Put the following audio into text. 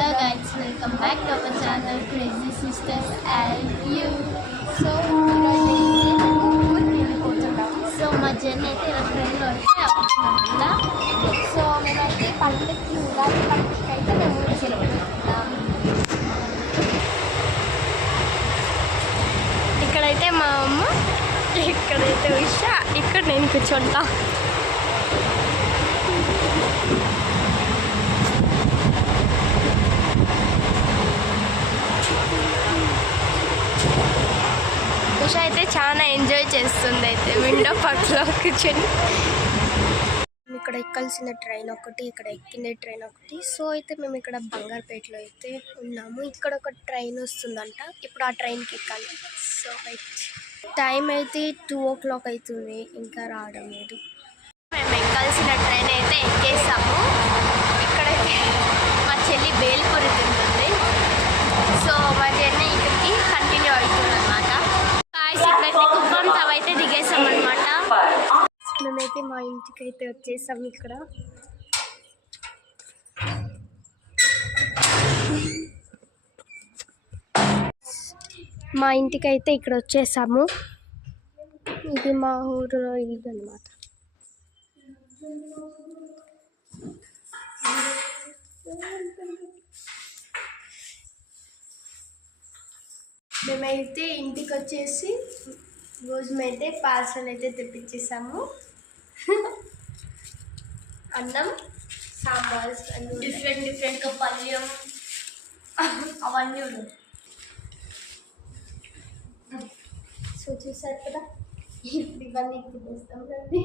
Hello guys, welcome back to our channel Crazy Sisters and You. So మా journey అయితే ఇలా ట్రైన్లో అయితే అవుతుందా. సో మేమైతే పండుగకి ఉగాది పండుగకి అయితే మేము ఊరికి వెళ్ళిపోతున్నాం. ఇక్కడైతే మా అమ్మ, ఇక్కడైతే ఉషా, ఇక్కడ నేను కూర్చుంటా. ఉషా అయితే చాలా ఎంజాయ్ చేస్తుంది. అయితే విండో పక్కలో కూర్చొని ఇక్కడ ఎక్కాల్సిన ట్రైన్ ఒకటి, ఇక్కడ ఎక్కిందే ట్రైన్ ఒకటి. సో అయితే మేము ఇక్కడ బంగారుపేటలో అయితే ఉన్నాము. ఇక్కడ ఒక ట్రైన్ వస్తుందంట, ఇప్పుడు ఆ ట్రైన్కి ఎక్కాలి. సో టైం అయితే 2 o'clock అవుతుంది, ఇంకా రావడం లేదు. మేము ఎక్కాల్సిన ట్రైన్ అయితే ఎక్కేసాము. ఇక్కడైతే మా చెల్లి బేల్పూరి తింటుంది. సో మా జర్నీ ఇక్కడికి కంటిన్యూ అవుతుంది అనమాట. ఇక్కడైతే కుప్పం తవైతే దిగేసాం అనమాట. మేమైతే మా ఇంటికి అయితే వచ్చేసాము. ఇక్కడ మా ఇంటికి అయితే ఇక్కడ వచ్చేసాము. ఇది మా ఊరు ఇల్లు అనమాట. మేమైతే ఇంటికి వచ్చేసి భోజనం అయితే పార్సల్ అయితే తెప్పించేసాము. అన్నం, సాంబార్, డిఫరెంట్గా పల్యం అవన్నీ ఉన్నాయి. సో చూసారు కదా, ఇప్పుడు ఇవన్నీ ఇప్పుడు తెస్తాం రండి.